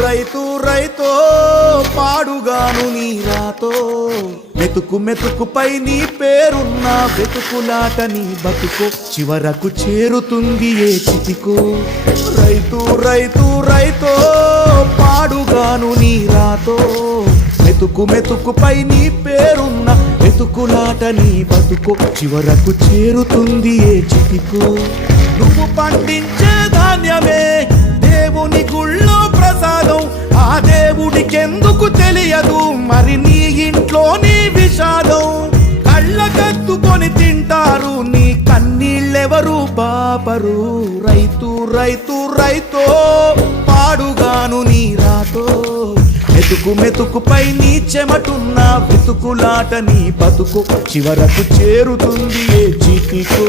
రైతు రైతో పాడుగాను నీ రాతో మెతుకు మెతుకుపై నీ పేరున్న వెతుకులాట నీ బతుకో చివరకు చేరుతుంది ఏ చితికో రైతు రైతో పాడుగాను నీ రాతో మెతుకు మెతుకుపై నీ పేరున్న వెతుకులాట నీ బతుకో చివరకు చేరుతుంది ఏ చితికో నువ్వు పండించే ధాన్యమే దేవుని గుళ్ళో ప్రసాదం ఆ దేవుడికెందుకు తెలియదు మరి నీ ఇంట్లో నీ విషాదం కళ్ళకత్తుకొని తింటారు నీ కన్నీళ్ళెవరు పాపరు రైతు రైతో పాడుగాను నీ రాతో మెతుకు మెతుకుపై నీ చెమటున్న వెతుకులాట నీ బతుకు చివరకు చేరుతుంది ఏ చితికో